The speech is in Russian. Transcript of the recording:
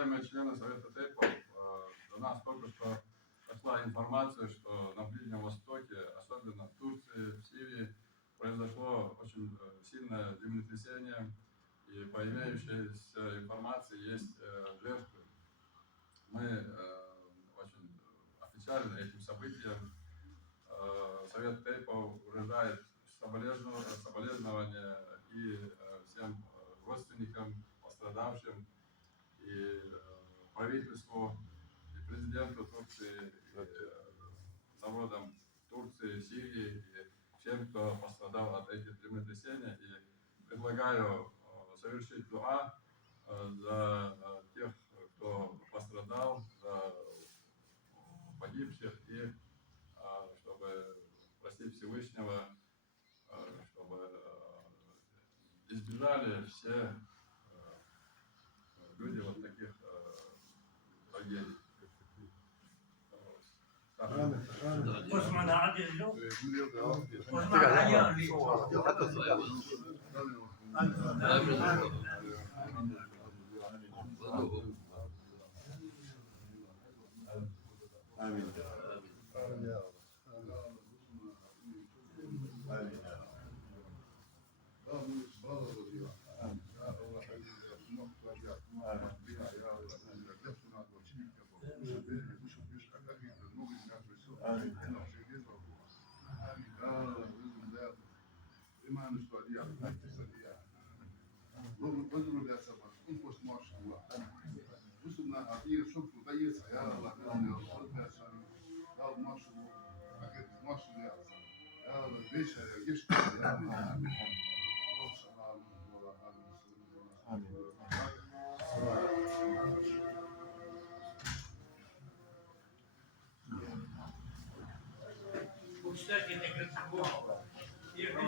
Уважаемые члены Совета ТЭПов, до нас только что пошла информация, что на Ближнем Востоке, особенно в Турции, в Сирии, произошло очень сильное землетрясение, и по имеющейся информации есть жертвы. Мы очень опечалены этим событием. Совет ТЭПов выражает соболезнования и всем родственникам, пострадавшим, и правительству, и президенту Турции, и народам Турции, Сирии, и всем, кто пострадал от этих землетрясений. И предлагаю совершить дуа за тех, кто пострадал, за погибших, и чтобы просить Всевышнего, чтобы избежали все люди вот таких трагедий. Osman Adil yok. Osman Ali Ali. Кстати,